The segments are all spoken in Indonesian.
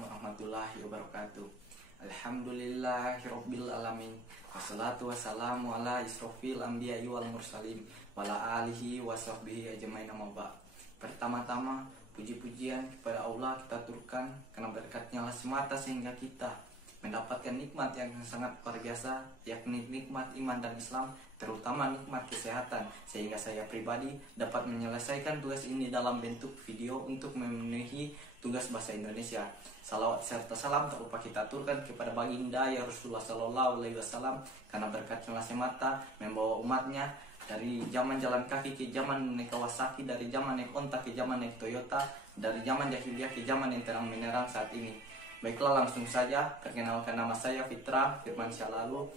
Assalamualaikum warahmatullahi wabarakatuh. Alhamdulillahirabbil alamin. Wassalatu wassalamu ala isrofil anbiya'i wal mursalin wa ala alihi wa sahbihi ajmain amma ba'd. Pertama-tama puji-pujian kepada Allah kita aturkan karena berkatnya lah semata sehingga kita mendapatkan nikmat yang sangat luar biasa, yakni nikmat iman dan Islam, terutama nikmat kesehatan, sehingga saya pribadi dapat menyelesaikan tugas ini dalam bentuk video untuk memenuhi tugas bahasa Indonesia. Salawat serta salam tak lupa kita aturkan kepada baginda ya Rasulullah Sallallahu Alaihi Wasallam, karena berkatnya semata membawa umatnya dari zaman jalan kaki ke zaman naik Kawasaki, dari zaman naik onta ke zaman naik Toyota, dari zaman jahiliyah ke zaman yang terang menerang saat ini. Baiklah, langsung saja perkenalkan, nama saya Fitra Firmansyah Lalu.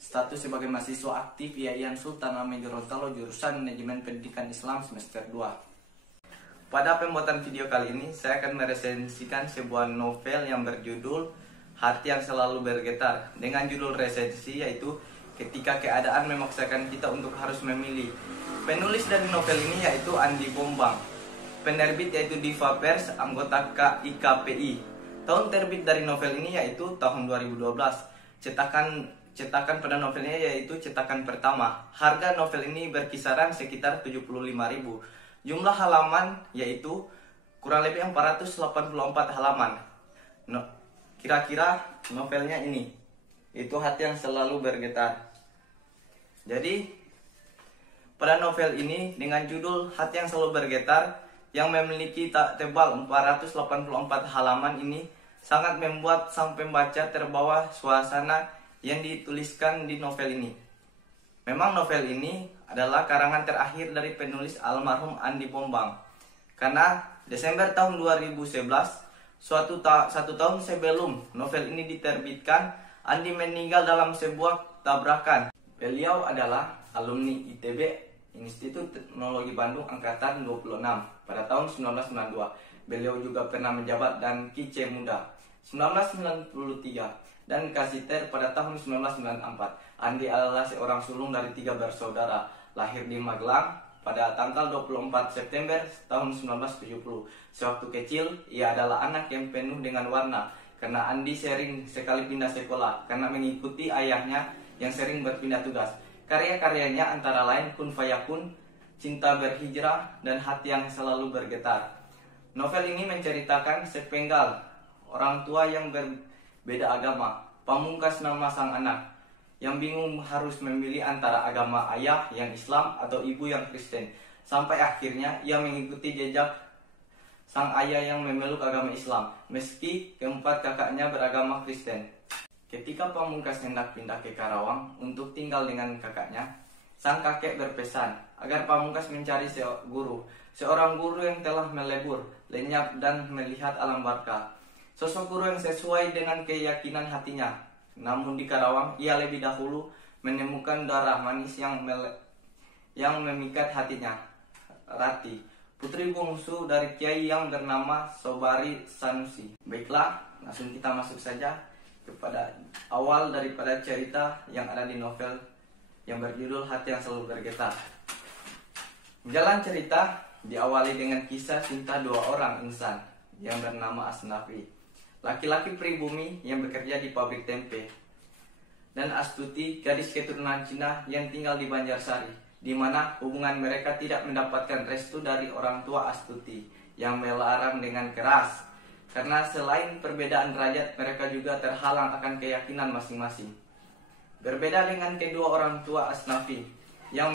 Status sebagai mahasiswa aktif Yayan Sultan Hamid Gorontalo, jurusan Manajemen Pendidikan Islam semester 2. Pada pembuatan video kali ini, saya akan meresensikan sebuah novel yang berjudul Hati yang Selalu Bergetar. Dengan judul resensi yaitu Ketika Keadaan Memaksakan Kita Untuk Harus Memilih. Penulis dari novel ini yaitu Andi Bombang. Penerbit yaitu Diva Pers, anggota KIKPI. Tahun terbit dari novel ini yaitu tahun 2012. Cetakan pada novelnya yaitu cetakan pertama. Harga novel ini berkisaran sekitar 75.000. Jumlah halaman yaitu kurang lebih 484 halaman. Kira-kira novelnya ini itu Hati yang Selalu Bergetar. Jadi pada novel ini dengan judul Hati yang Selalu Bergetar yang memiliki tebal 484 halaman ini sangat membuat sang pembaca terbawa suasana yang dituliskan di novel ini. Memang novel ini adalah karangan terakhir dari penulis almarhum Andi Bombang. Karena Desember tahun 2011, satu tahun sebelum novel ini diterbitkan, Andi meninggal dalam sebuah tabrakan. Beliau adalah alumni ITB, Institut Teknologi Bandung Angkatan 26 pada tahun 1992. Beliau juga pernah menjabat dan Kice Muda 1993 dan Kasiter pada tahun 1994. Andi adalah seorang sulung dari 3 bersaudara, lahir di Magelang pada tanggal 24 September tahun 1970. Sewaktu kecil, ia adalah anak yang penuh dengan warna karena Andi sering sekali pindah sekolah karena mengikuti ayahnya yang sering berpindah tugas. Karya-karyanya antara lain Kun Fayakun, Cinta Berhijrah, dan Hati yang Selalu Bergetar. Novel ini menceritakan sepenggal orang tua yang berbeda agama, pamungkas nama sang anak, yang bingung harus memilih antara agama ayah yang Islam atau ibu yang Kristen. Sampai akhirnya ia mengikuti jejak sang ayah yang memeluk agama Islam, meski keempat kakaknya beragama Kristen. Ketika pamungkas hendak pindah ke Karawang untuk tinggal dengan kakaknya, sang kakek berpesan agar pamungkas mencari seorang guru yang telah melebur, lenyap, dan melihat alam barca. Sosok guru yang sesuai dengan keyakinan hatinya. Namun di Karawang, ia lebih dahulu menemukan darah manis yang memikat hatinya, Rati, putri bungsu dari kiai yang bernama Sobari Sanusi. Baiklah, langsung kita masuk saja kepada awal daripada cerita yang ada di novel yang berjudul Hati yang Selalu Bergetar. Jalan cerita diawali dengan kisah cinta 2 orang insan yang bernama Asnafi, laki-laki pribumi yang bekerja di pabrik tempe, dan Astuti, gadis keturunan Cina yang tinggal di Banjarsari, di mana hubungan mereka tidak mendapatkan restu dari orang tua Astuti yang melarang dengan keras. Karena selain perbedaan derajat, mereka juga terhalang akan keyakinan masing-masing. Berbeda dengan kedua orang tua Asnafi yang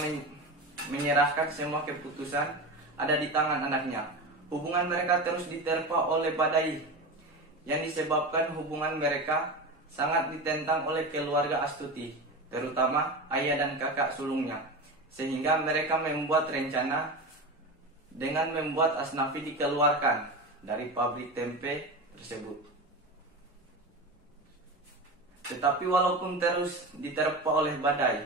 menyerahkan semua keputusan ada di tangan anaknya. Hubungan mereka terus diterpa oleh badai yang disebabkan hubungan mereka sangat ditentang oleh keluarga Astuti, terutama ayah dan kakak sulungnya. Sehingga mereka membuat rencana dengan membuat Asnafi dikeluarkan dari pabrik tempe tersebut. Tetapi walaupun terus diterpa oleh badai,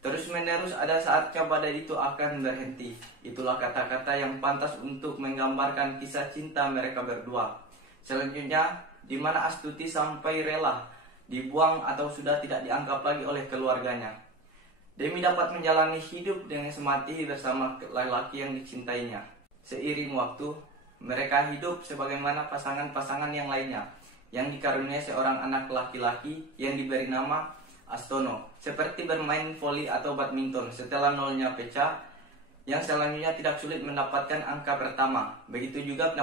terus-menerus ada saatnya badai itu akan berhenti. Itulah kata-kata yang pantas untuk menggambarkan kisah cinta mereka berdua. Selanjutnya, di mana Astuti sampai rela dibuang atau sudah tidak dianggap lagi oleh keluarganya, demi dapat menjalani hidup dengan semati bersama lelaki yang dicintainya. Seiring waktu, mereka hidup sebagaimana pasangan-pasangan yang lainnya, yang dikaruniai seorang anak laki-laki yang diberi nama Astono. Seperti bermain voli atau badminton, setelah nolnya pecah, yang selanjutnya tidak sulit mendapatkan angka pertama. Begitu juga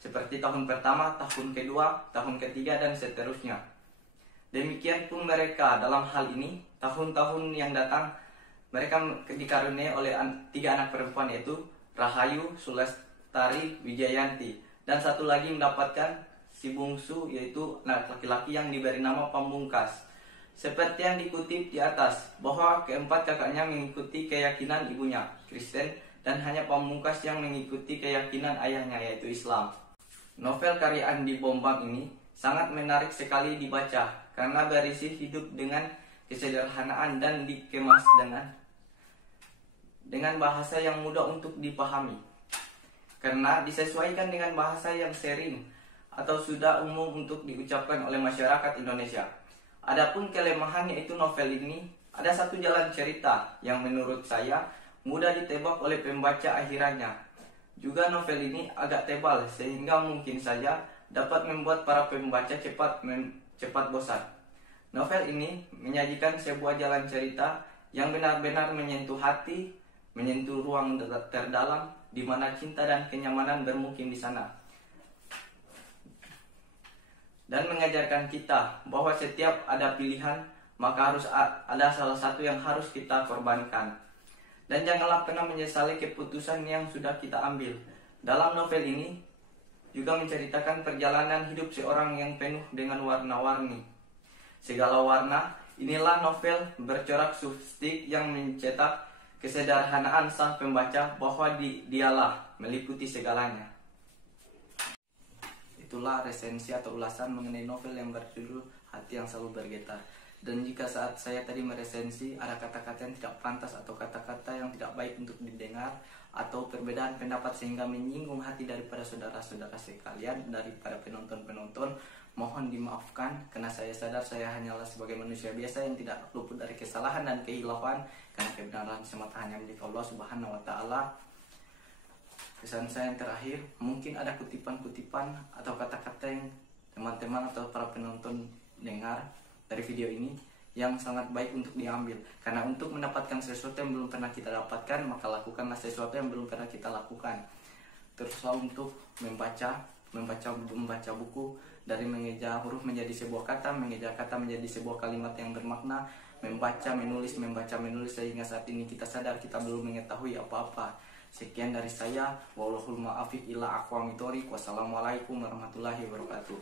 seperti tahun pertama, tahun kedua, tahun ketiga, dan seterusnya. Demikian pun mereka dalam hal ini, tahun-tahun yang datang, mereka dikaruniai oleh 3 anak perempuan, yaitu Rahayu, Sulestari, Wijayanti. Dan satu lagi mendapatkan si bungsu, yaitu anak laki-laki yang diberi nama Pamungkas. Seperti yang dikutip di atas, bahwa keempat kakaknya mengikuti keyakinan ibunya, Kristen, dan hanya Pamungkas yang mengikuti keyakinan ayahnya, yaitu Islam. Novel karya Andi Bombang ini sangat menarik sekali dibaca, karena berisi hidup dengan kesederhanaan dan dikemas dengan bahasa yang mudah untuk dipahami. Karena disesuaikan dengan bahasa yang sering atau sudah umum untuk diucapkan oleh masyarakat Indonesia. Adapun kelemahan yaitu novel ini ada satu jalan cerita yang menurut saya mudah ditebak oleh pembaca akhirannya. Juga novel ini agak tebal sehingga mungkin saja dapat membuat para pembaca cepat bosan. Novel ini menyajikan sebuah jalan cerita yang benar-benar menyentuh hati, menyentuh ruang terdalam di mana cinta dan kenyamanan bermukim di sana. Dan mengajarkan kita bahwa setiap ada pilihan, maka harus ada salah satu yang harus kita korbankan. Dan janganlah pernah menyesali keputusan yang sudah kita ambil. Dalam novel ini juga menceritakan perjalanan hidup seorang yang penuh dengan warna-warni. Segala warna, inilah novel bercorak sustik yang mencetak kesederhanaan sang pembaca bahwa dialah meliputi segalanya. Itulah resensi atau ulasan mengenai novel yang berjudul Hati yang Selalu Bergetar. Dan jika saat saya tadi meresensi ada kata-kata yang tidak pantas atau kata-kata yang tidak baik untuk didengar atau perbedaan pendapat sehingga menyinggung hati daripada saudara-saudara sekalian, daripada penonton-penonton, mohon dimaafkan karena saya sadar saya hanyalah sebagai manusia biasa yang tidak luput dari kesalahan dan kehilafan, karena kebenaran semata hanya milik Allah Subhanahu wa taala. Pesan saya yang terakhir, mungkin ada kutipan-kutipan atau kata-kata yang teman-teman atau para penonton dengar dari video ini yang sangat baik untuk diambil. Karena untuk mendapatkan sesuatu yang belum pernah kita dapatkan, maka lakukanlah sesuatu yang belum pernah kita lakukan. Teruslah untuk membaca buku, dari mengeja huruf menjadi sebuah kata, mengeja kata menjadi sebuah kalimat yang bermakna, membaca, menulis, sehingga saat ini kita sadar kita belum mengetahui apa-apa. Sekian dari saya, wallahul muwaffiq ila aqwamit thoriq. Wassalamualaikum warahmatullahi wabarakatuh.